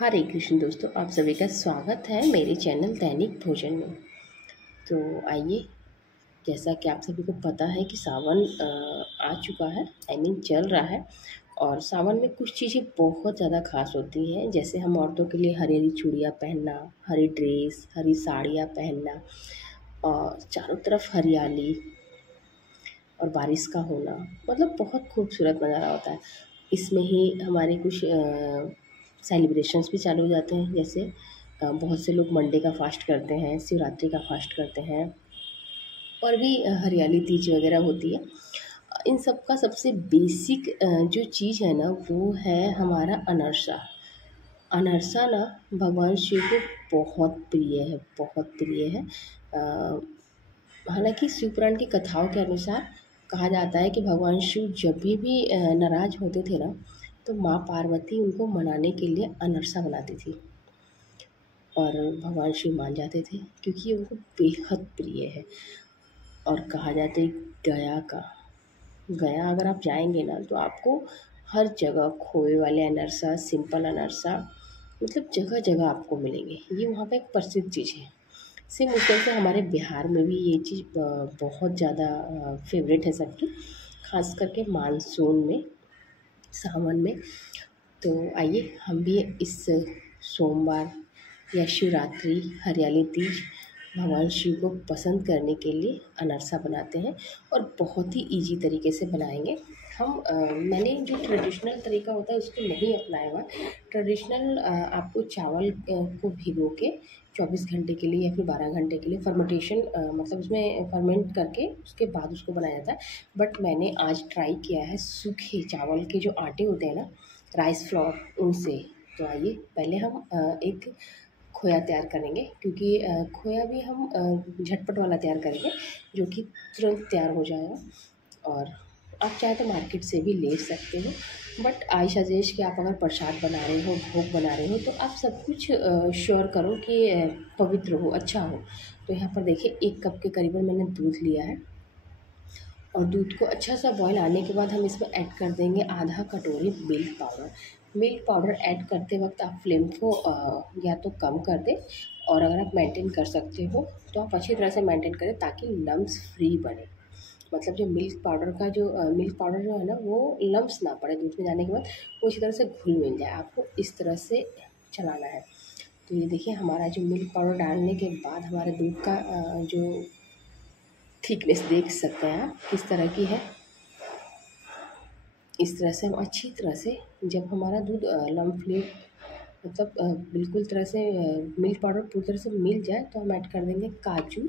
हरे कृष्ण दोस्तों, आप सभी का स्वागत है मेरे चैनल दैनिक भोजन में। तो आइए, जैसा कि आप सभी को पता है कि सावन आ चुका है, चल रहा है। और सावन में कुछ चीज़ें बहुत ज़्यादा खास होती हैं, जैसे हम औरतों के लिए हरी हरी चूड़ियाँ पहनना, हरी ड्रेस, हरी साड़ियाँ पहनना, और चारों तरफ हरियाली और बारिश का होना, मतलब बहुत खूबसूरत नज़ारा होता है। इसमें ही हमारे कुछ सेलिब्रेशंस भी चालू हो जाते हैं, जैसे बहुत से लोग मंडे का फास्ट करते हैं, शिवरात्रि का फास्ट करते हैं, और भी हरियाली तीज वगैरह होती है। इन सब का सबसे बेसिक जो चीज़ है ना, वो है हमारा अनरसा। अनरसा ना भगवान शिव को बहुत प्रिय है, बहुत प्रिय है। हालांकि शिव पुराण की कथाओं के अनुसार कहा जाता है कि भगवान शिव जब भी नाराज होते थे ना, तो माँ पार्वती उनको मनाने के लिए अनरसा बनाती थी, और भगवान शिव मान जाते थे क्योंकि ये उनको बेहद प्रिय है। और कहा जाता है गया अगर आप जाएंगे ना, तो आपको हर जगह खोए वाले अनरसा, सिंपल अनरसा, मतलब जगह जगह आपको मिलेंगे। ये वहाँ पे एक प्रसिद्ध चीज़ है। सेम उस तरह से हमारे बिहार में भी ये चीज़ बहुत ज़्यादा फेवरेट है सबकी, खास करके मानसून में, सावन में। तो आइए हम भी इस सोमवार या शिवरात्रि, हरियाली तीज, भगवान शिव को पसंद करने के लिए अनरसा बनाते हैं, और बहुत ही इजी तरीके से बनाएंगे हम। मैंने जो ट्रेडिशनल तरीका होता है उसको नहीं अपनाया हुआ। ट्रेडिशनल आपको चावल को भिगो के 24 घंटे के लिए या फिर 12 घंटे के लिए फर्मेंटेशन, मतलब उसमें फर्मेंट करके उसके बाद उसको बनाया जाता है। बट मैंने आज ट्राई किया है सूखे चावल के जो आटे होते हैं ना, राइस फ्लोर, उनसे। तो आइए पहले हम एक खोया तैयार करेंगे, क्योंकि खोया भी हम झटपट वाला तैयार करेंगे जो कि तुरंत तैयार हो जाएगा। और आप चाहे तो मार्केट से भी ले सकते हो, बट आई सजेस्ट कि आप अगर प्रसाद बना रहे हो, भोग बना रहे हो, तो आप सब कुछ श्योर करो कि पवित्र हो, अच्छा हो। तो यहाँ पर देखिए 1 कप के करीबन मैंने दूध लिया है, और दूध को अच्छा सा बॉयल आने के बाद हम इसमें ऐड कर देंगे आधा कटोरी milk powder. Milk powder add करते वक्त आप फ्लेम को या तो कम कर दें, और अगर आप मेंटेन कर सकते हो तो आप अच्छी तरह से मेंटेन करें, ताकि लम्स फ्री बने। मतलब जो मिल्क पाउडर जो है ना, वो लम्स ना पड़े दूध में जाने के बाद, वो अच्छी तरह से घुल मिल जाए। आपको इस तरह से चलाना है। तो ये देखिए, हमारा जो मिल्क पाउडर डालने के बाद हमारे दूध का जो थिकनेस देख सकते हैं आप किस तरह की है। इस तरह से हम अच्छी तरह से, जब हमारा दूध लम्प फ्री, मतलब बिल्कुल तरह से मिल्क पाउडर पूरी तरह से मिल जाए, तो हम ऐड कर देंगे काजू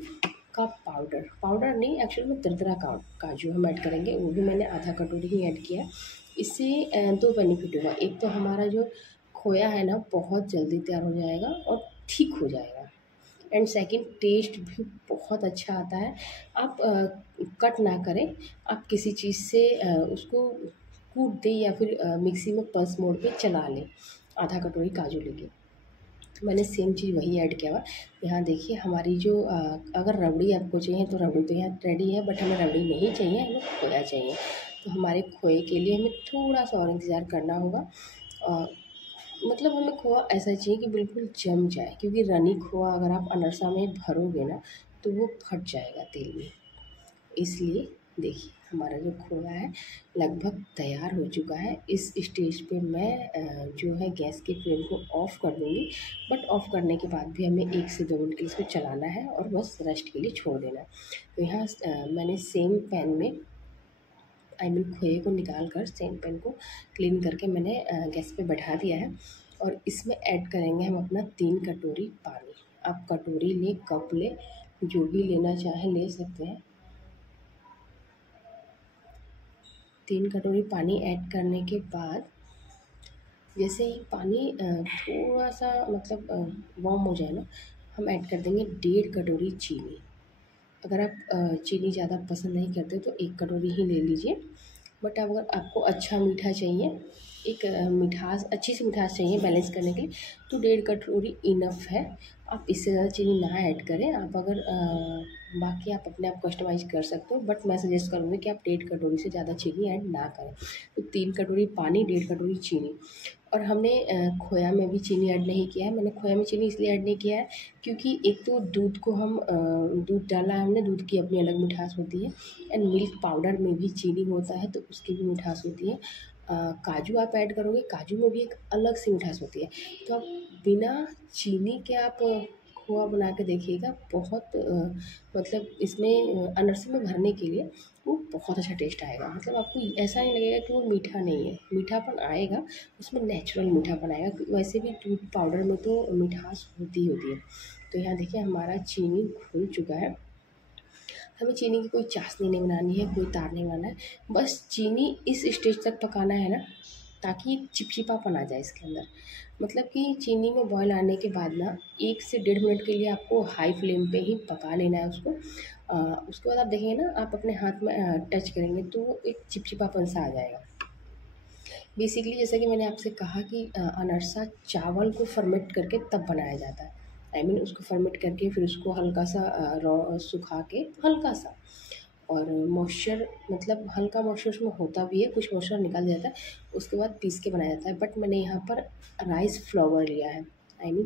का पाउडर। पाउडर नहीं, एक्चुअली में दरदरा काजू हम ऐड करेंगे, वो भी मैंने आधा कटोरी ही ऐड किया। इससे 2 बेनिफिट होगा। एक तो हमारा जो खोया है ना, बहुत जल्दी तैयार हो जाएगा और ठीक हो जाएगा, एंड सेकंड टेस्ट भी बहुत अच्छा आता है। आप कट ना करें, आप किसी चीज़ से उसको कूट दें, या फिर मिक्सी में पल्स मोड पे चला लें। आधा कटोरी काजू लेके, तो मैंने सेम चीज़ वही ऐड किया हुआ। यहाँ देखिए हमारी जो अगर रबड़ी आपको चाहिए तो रबड़ी तो यहाँ रेडी है, बट हमें रबड़ी नहीं चाहिए, हमें खोया चाहिए। तो हमारे खोए के लिए हमें थोड़ा सा और इंतज़ार करना होगा। और मतलब हमें खोआ ऐसा चाहिए कि बिल्कुल जम जाए, क्योंकि रनी खोआ अगर आप अनरसा में भरोगे ना, तो वो फट जाएगा तेल में। इसलिए देखिए, हमारा जो खोया है लगभग तैयार हो चुका है। इस स्टेज पे मैं जो है गैस की फ्लेम को ऑफ़ कर दूँगी। बट ऑफ़ करने के बाद भी हमें 1 से 2 मिनट के लिए इसको चलाना है, और बस रेस्ट के लिए छोड़ देना है। तो यहाँ मैंने सेम पैन में, खोए को निकाल कर सेम पैन को क्लीन करके मैंने गैस पे बैठा दिया है, और इसमें ऐड करेंगे हम अपना 3 कटोरी पानी। आप कटोरी लें, कप लें, जो भी लेना चाहें ले सकते हैं। 3 कटोरी पानी ऐड करने के बाद, जैसे ही पानी थोड़ा सा मतलब वार्म हो जाए ना, हम ऐड कर देंगे 1.5 कटोरी चीनी। अगर आप चीनी ज़्यादा पसंद नहीं करते तो 1 कटोरी ही ले लीजिए। बट अगर आपको अच्छा मीठा चाहिए, एक मिठास, अच्छी सी मिठास चाहिए बैलेंस करने के लिए, तो 1.5 कटोरी इनफ है। आप इससे ज़्यादा चीनी ना ऐड करें। आप अगर बाकी आप अपने आप कस्टमाइज़ कर सकते हो, बट मैं सजेस्ट करूँगी कि आप 1.5 कटोरी से ज़्यादा चीनी ऐड ना करें। तो 3 कटोरी पानी, 1.5 कटोरी चीनी, और हमने खोया में भी चीनी ऐड नहीं किया है। मैंने खोया में चीनी इसलिए ऐड नहीं किया है क्योंकि एक तो दूध को हम दूध डाला है हमने, दूध की अपनी अलग मिठास होती है, एंड मिल्क पाउडर में भी चीनी होता है तो उसकी भी मिठास होती है। काजू आप ऐड करोगे, काजू में भी एक अलग सी मिठास होती है। तो आप बिना चीनी के आप खोआ बना के देखिएगा, बहुत मतलब इसमें अनरसे में भरने के लिए वो बहुत अच्छा टेस्ट आएगा। मतलब आपको ऐसा नहीं लगेगा कि वो मीठा नहीं है, मीठापन आएगा, उसमें नेचुरल मीठापन आएगा। वैसे भी दूध पाउडर में तो मिठास होती ही होती है। तो यहाँ देखिए हमारा चीनी घुल चुका है। हमें चीनी की कोई चाशनी नहीं बनानी है, कोई तार नहीं बनाना है, बस चीनी इस स्टेज तक पकाना है ना, ताकि एक चिपचिपापन आ जाए इसके अंदर। मतलब कि चीनी में बॉयल आने के बाद ना 1 से 1.5 मिनट के लिए आपको हाई फ्लेम पे ही पका लेना है उसको। उसके बाद आप देखेंगे ना, आप अपने हाथ में टच करेंगे तो वो एक चिपचिपापन सा आ जाएगा। बेसिकली जैसा कि मैंने आपसे कहा कि अनरसा चावल को फर्मेंट करके तब बनाया जाता है। उसको फर्मेंट करके फिर उसको हल्का सा रॉ सुखा के हल्का सा, और मॉइस्चर मतलब हल्का मॉइस्चर उसमें होता भी है, कुछ मॉइस्चर निकल जाता है, उसके बाद पीस के बनाया जाता है। बट मैंने यहाँ पर राइस फ्लावर लिया है,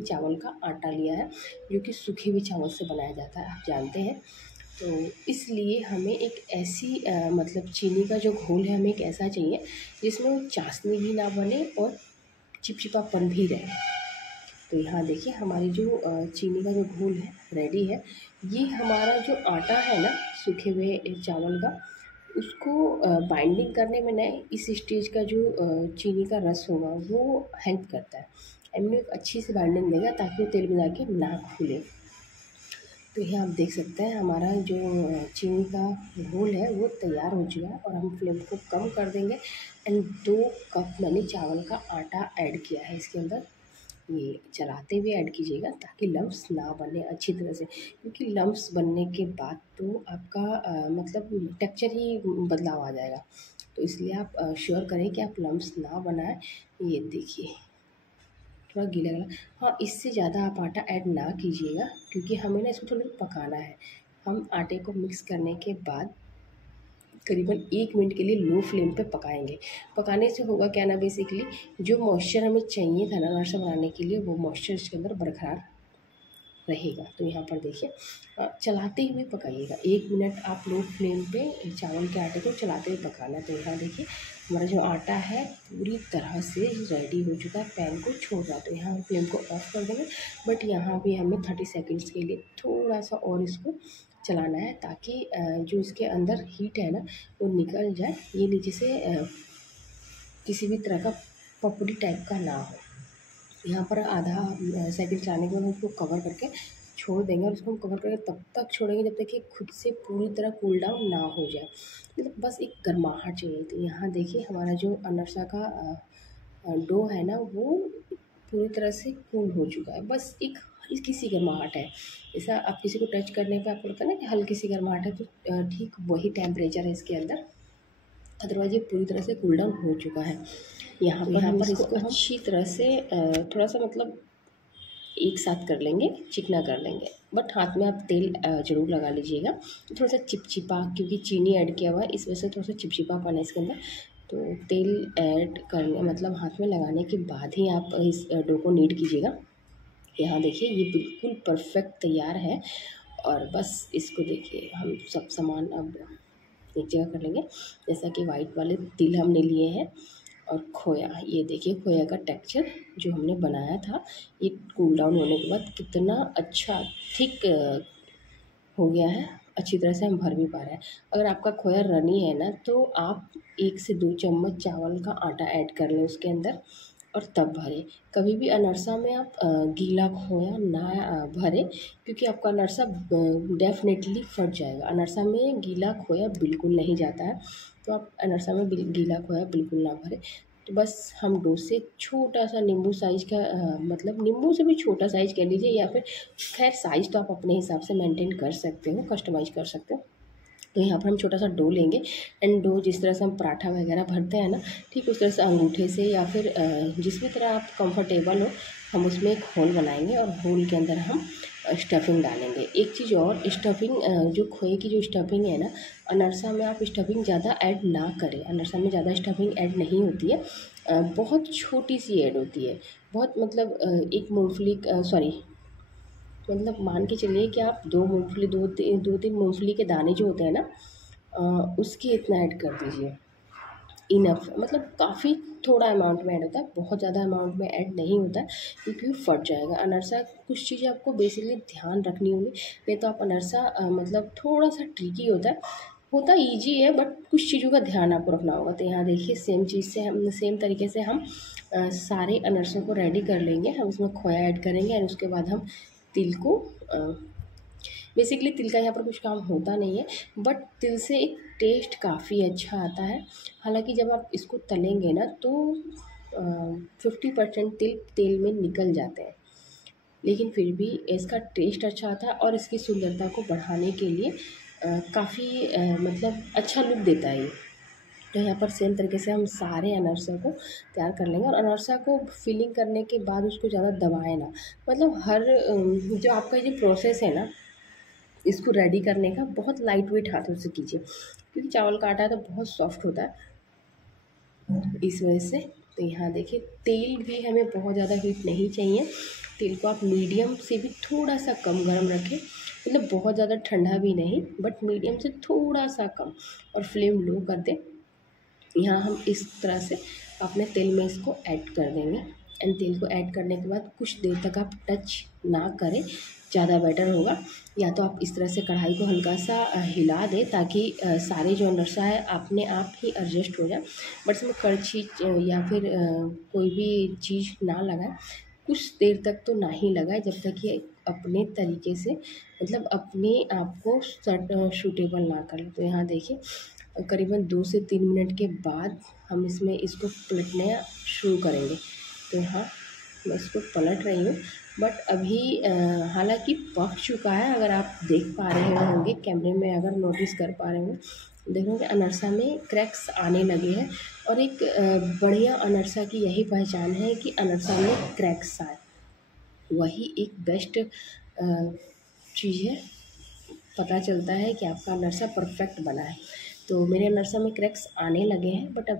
चावल का आटा लिया है, जो कि सूखे हुए चावल से बनाया जाता है, आप जानते हैं। तो इसलिए हमें एक ऐसी मतलब चीनी का जो घोल है हमें एक ऐसा चाहिए जिसमें वो चाशनी भी ना बने और चिपचिपापन भी रहे। तो यहाँ देखिए हमारी जो चीनी का जो घोल है रेडी है। ये हमारा जो आटा है ना सूखे हुए चावल का, उसको बाइंडिंग करने में ना इस स्टेज का जो चीनी का रस होगा वो हेल्प करता है। एक अच्छी सी बाइंडिंग देगा ताकि वो तेल में जाके ना खुले। तो यहाँ आप देख सकते हैं हमारा जो चीनी का घोल है वो तैयार हो चुका है, और हम फ्लेम को कम कर देंगे। एंड 2 कप मैंने चावल का आटा ऐड किया है इसके अंदर। ये चलाते हुए ऐड कीजिएगा ताकि लम्प्स ना बने अच्छी तरह से, क्योंकि लम्प्स बनने के बाद तो आपका मतलब टेक्सचर ही बदलाव आ जाएगा। तो इसलिए आप श्योर करें कि आप लम्प्स ना बनाएं। ये देखिए थोड़ा गीला गीला, हाँ इससे ज़्यादा आप आटा ऐड ना कीजिएगा क्योंकि हमें ना इसको थोड़ा पकाना है। हम आटे को मिक्स करने के बाद करीबन 1 मिनट के लिए लो फ्लेम पे पकाएंगे। पकाने से होगा क्या ना, बेसिकली जो मॉइस्चर हमें चाहिए था ना अनरसा बनाने के लिए, वो मॉइस्चर इसके अंदर बरकरार रहेगा। तो यहाँ पर देखिए चलाते हुए पकाइएगा, 1 मिनट आप लो फ्लेम पे चावल के आटे को चलाते हुए पकाना। तो यहाँ देखिए हमारा जो आटा है पूरी तरह से रेडी हो चुका है, पैन को छोड़ रहा है। तो यहाँ हम फ्लेम को ऑफ कर देंगे, बट यहाँ भी हमें 30 सेकेंड्स के लिए थोड़ा सा और इसको चलाना है ताकि जो इसके अंदर हीट है ना वो निकल जाए, ये नीचे से किसी भी तरह का पपड़ी टाइप का ना हो। यहाँ पर आधा सेकंड चलाने के बाद उसको कवर करके छोड़ देंगे, और उसको हम कवर करके तब तक छोड़ेंगे जब तक कि खुद से पूरी तरह कूल डाउन ना हो जाए, मतलब बस एक गर्माहट चाहिए। तो यहाँ देखिए हमारा जो अनरसा का डो है ना वो पूरी तरह से कूल हो चुका है, बस एक हल्की सी गर्माहट है। जैसा आप किसी को टच करने पे आपको लगता है ना कि हल्की सी गर्माहट है, तो ठीक वही टेम्परेचर है इसके अंदर। अदरवाइज़ ये पूरी तरह से कूल डाउन हो चुका है। यहाँ पर इसको अच्छी तरह से थोड़ा सा मतलब एक साथ कर लेंगे, चिकना कर लेंगे, बट हाथ में आप तेल ज़रूर लगा लीजिएगा। तो थोड़ा सा चिपचिपा, क्योंकि चीनी ऐड किया हुआ है इस वजह से थोड़ा सा चिपचिपापन है इसके अंदर। तो तेल ऐड करने मतलब हाथ में लगाने के बाद ही आप इस डो को नीड कीजिएगा। यहाँ देखिए ये बिल्कुल परफेक्ट तैयार है, और बस इसको देखिए हम सब सामान अब एक जगह कर लेंगे। जैसा कि वाइट वाले तिल हमने लिए हैं, और खोया, ये देखिए खोया का टेक्सचर जो हमने बनाया था ये कूल डाउन होने के बाद कितना अच्छा थिक हो गया है, अच्छी तरह से हम भर भी पा रहे हैं। अगर आपका खोया रनी है ना तो आप 1 से 2 चम्मच चावल का आटा ऐड कर लें उसके अंदर, और तब भरें। कभी भी अनरसा में आप गीला खोया ना भरें, क्योंकि आपका अनरसा डेफिनेटली फट जाएगा। अनरसा में गीला खोया बिल्कुल नहीं जाता है, तो आप अनरसा में गीला खोया बिल्कुल ना भरें। तो बस हम डो से छोटा सा नींबू साइज़ का मतलब नींबू से भी छोटा साइज़ कह लीजिए, या फिर खैर साइज़ तो आप अपने हिसाब से मेंटेन कर सकते हो, कस्टमाइज़ कर सकते हो। तो यहाँ पर हम छोटा सा डो लेंगे, एंड डो जिस तरह से हम पराठा वगैरह भरते हैं ना, ठीक उस तरह से अंगूठे से या फिर जिस भी तरह आप कंफर्टेबल हो, हम उसमें एक होल बनाएंगे, और होल के अंदर हम स्टफिंग डालेंगे। एक चीज़ और, स्टफिंग जो खोए की जो स्टफिंग है ना, अनरसा में आप स्टफिंग ज़्यादा ऐड ना करें, अनरसा में ज़्यादा स्टफिंग ऐड नहीं होती है। बहुत छोटी सी ऐड होती है, बहुत मतलब एक मूँगफली सॉरी, मतलब मान के चलिए कि आप दो तीन मूँगफली के दाने जो होते हैं ना, उसके इतना ऐड कर दीजिए, इनफ, मतलब काफ़ी थोड़ा अमाउंट में ऐड होता है, बहुत ज़्यादा अमाउंट में ऐड नहीं होता है, क्योंकि वो फट जाएगा अनरसा। कुछ चीज़ें आपको बेसिकली ध्यान रखनी होगी, नहीं तो आप अनरसा मतलब थोड़ा सा ट्रिकी होता ईजी है, बट कुछ चीज़ों का ध्यान आपको रखना होगा। तो यहाँ देखिए सेम चीज़ से हम सेम तरीके से हम सारे अनरसों को रेडी कर लेंगे। हम उसमें खोया ऐड करेंगे और उसके बाद हम तिल को बेसिकली तिल का यहाँ पर कुछ काम होता नहीं है, बट तिल से एक टेस्ट काफ़ी अच्छा आता है। हालांकि जब आप इसको तलेंगे ना तो 50% तिल तेल में निकल जाते हैं, लेकिन फिर भी इसका टेस्ट अच्छा आता है और इसकी सुंदरता को बढ़ाने के लिए काफ़ी मतलब अच्छा लुक देता है ये। तो यहाँ पर सेम तरीके से हम सारे अनरसा को तैयार कर लेंगे, और अनरसा को फिलिंग करने के बाद उसको ज़्यादा दबाएं ना, मतलब हर जो आपका ये प्रोसेस है ना इसको रेडी करने का, बहुत लाइट वेट हाथों से कीजिए, क्योंकि चावल का आटा है तो बहुत सॉफ्ट होता है इस वजह से। तो यहाँ देखिए तेल भी हमें बहुत ज़्यादा हीट नहीं चाहिए, तेल को आप मीडियम से भी थोड़ा सा कम गर्म रखें, मतलब बहुत ज़्यादा ठंडा भी नहीं, बट मीडियम से थोड़ा सा कम, और फ्लेम लो कर दें। यहाँ हम इस तरह से अपने तेल में इसको ऐड कर देंगे, एंड तेल को ऐड करने के बाद कुछ देर तक आप टच ना करें, ज़्यादा बेटर होगा। या तो आप इस तरह से कढ़ाई को हल्का सा हिला दें, ताकि सारे जो अनरसा है अपने आप ही एडजस्ट हो जाए, बट इसमें कड़छी या फिर कोई भी चीज़ ना लगाए, कुछ देर तक तो ना ही लगाए, जब तक ये अपने तरीके से मतलब अपने आप को सूटेबल ना कर ले। तो यहाँ देखिए करीबन 2 से 3 मिनट के बाद हम इसमें इसको पलटना शुरू करेंगे। तो यहाँ मैं इसको पलट रही हूँ, बट अभी हालांकि पक चुका है, अगर आप देख पा रहे होंगे कैमरे में, अगर नोटिस कर पा रहे होंगे, देखोगे अनरसा में क्रैक्स आने लगे हैं, और एक बढ़िया अनरसा की यही पहचान है कि अनरसा में क्रैक्स आए, वही एक बेस्ट चीज़ है, पता चलता है कि आपका अनरसा परफेक्ट बना है। तो मेरे अनरसा में क्रैक्स आने लगे हैं, बट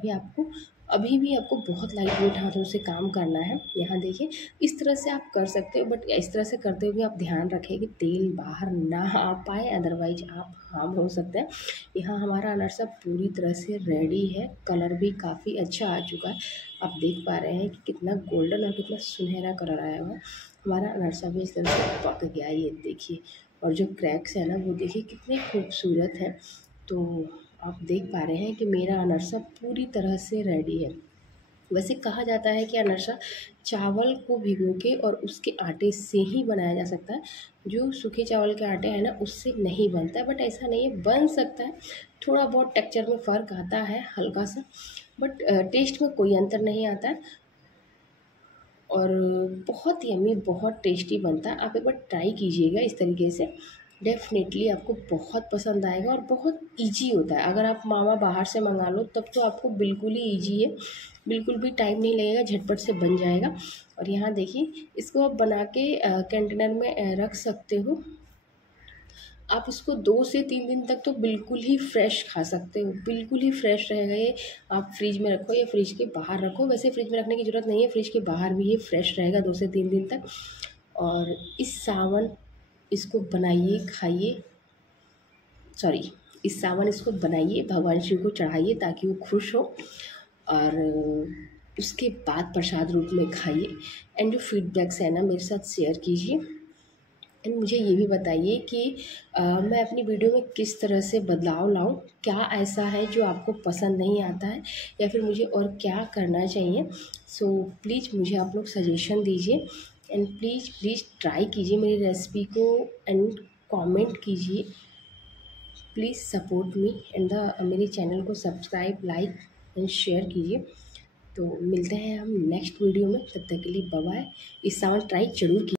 अभी भी आपको बहुत लाइट वेट हाथों से काम करना है। यहाँ देखिए इस तरह से आप कर सकते हो, बट इस तरह से करते हुए आप ध्यान रखें कि तेल बाहर ना आ पाए, अदरवाइज आप हार्म हो सकते हैं। यहाँ हमारा अनरसा पूरी तरह से रेडी है, कलर भी काफ़ी अच्छा आ चुका है, आप देख पा रहे हैं कि कितना गोल्डन और कितना सुनहरा कलर आया हुआ है। हमारा अनरसा भी इस तरह से पक गया, ये देखिए, और जो क्रैक्स है ना वो देखिए कितने खूबसूरत हैं। तो आप देख पा रहे हैं कि मेरा अनरसा पूरी तरह से रेडी है। वैसे कहा जाता है कि अनरसा चावल को भिगो के और उसके आटे से ही बनाया जा सकता है, जो सूखे चावल के आटे हैं ना उससे नहीं बनता है, बट ऐसा नहीं है, बन सकता है, थोड़ा बहुत टेक्सचर में फ़र्क आता है हल्का सा, बट टेस्ट में कोई अंतर नहीं आता है, और बहुत यम्मी बहुत टेस्टी बनता है। आप एक बार ट्राई कीजिएगा इस तरीके से, डेफ़िनेटली आपको बहुत पसंद आएगा, और बहुत इजी होता है। अगर आप मावा बाहर से मंगा लो तब तो आपको बिल्कुल ही इजी है, बिल्कुल भी टाइम नहीं लगेगा, झटपट से बन जाएगा। और यहाँ देखिए इसको आप बना के कंटेनर में रख सकते हो, आप इसको 2 से 3 दिन तक तो बिल्कुल ही फ्रेश खा सकते हो, बिल्कुल ही फ्रेश रहेगा ये। आप फ्रिज में रखो या फ्रिज के बाहर रखो, वैसे फ्रिज में रखने की ज़रूरत नहीं है, फ्रिज के बाहर भी ये फ्रेश रहेगा 2 से 3 दिन तक। और इस सावन इसको बनाइए, खाइए, सॉरी, इस सावन इसको बनाइए, भगवान शिव को चढ़ाइए ताकि वो खुश हो, और उसके बाद प्रसाद रूप में खाइए। एंड जो फीडबैक्स है ना मेरे साथ शेयर कीजिए, एंड मुझे ये भी बताइए कि मैं अपनी वीडियो में किस तरह से बदलाव लाऊं, क्या ऐसा है जो आपको पसंद नहीं आता है, या फिर मुझे और क्या करना चाहिए। सो प्लीज़ मुझे आप लोग सजेशन दीजिए, एंड प्लीज़ ट्राई कीजिए मेरी रेसिपी को, एंड कमेंट कीजिए, प्लीज़ सपोर्ट मी, एंड मेरे चैनल को सब्सक्राइब, लाइक एंड शेयर कीजिए। तो मिलते हैं हम नेक्स्ट वीडियो में, तब तक के लिए बाय बाय। इस सावन ट्राई जरूर कीजिए।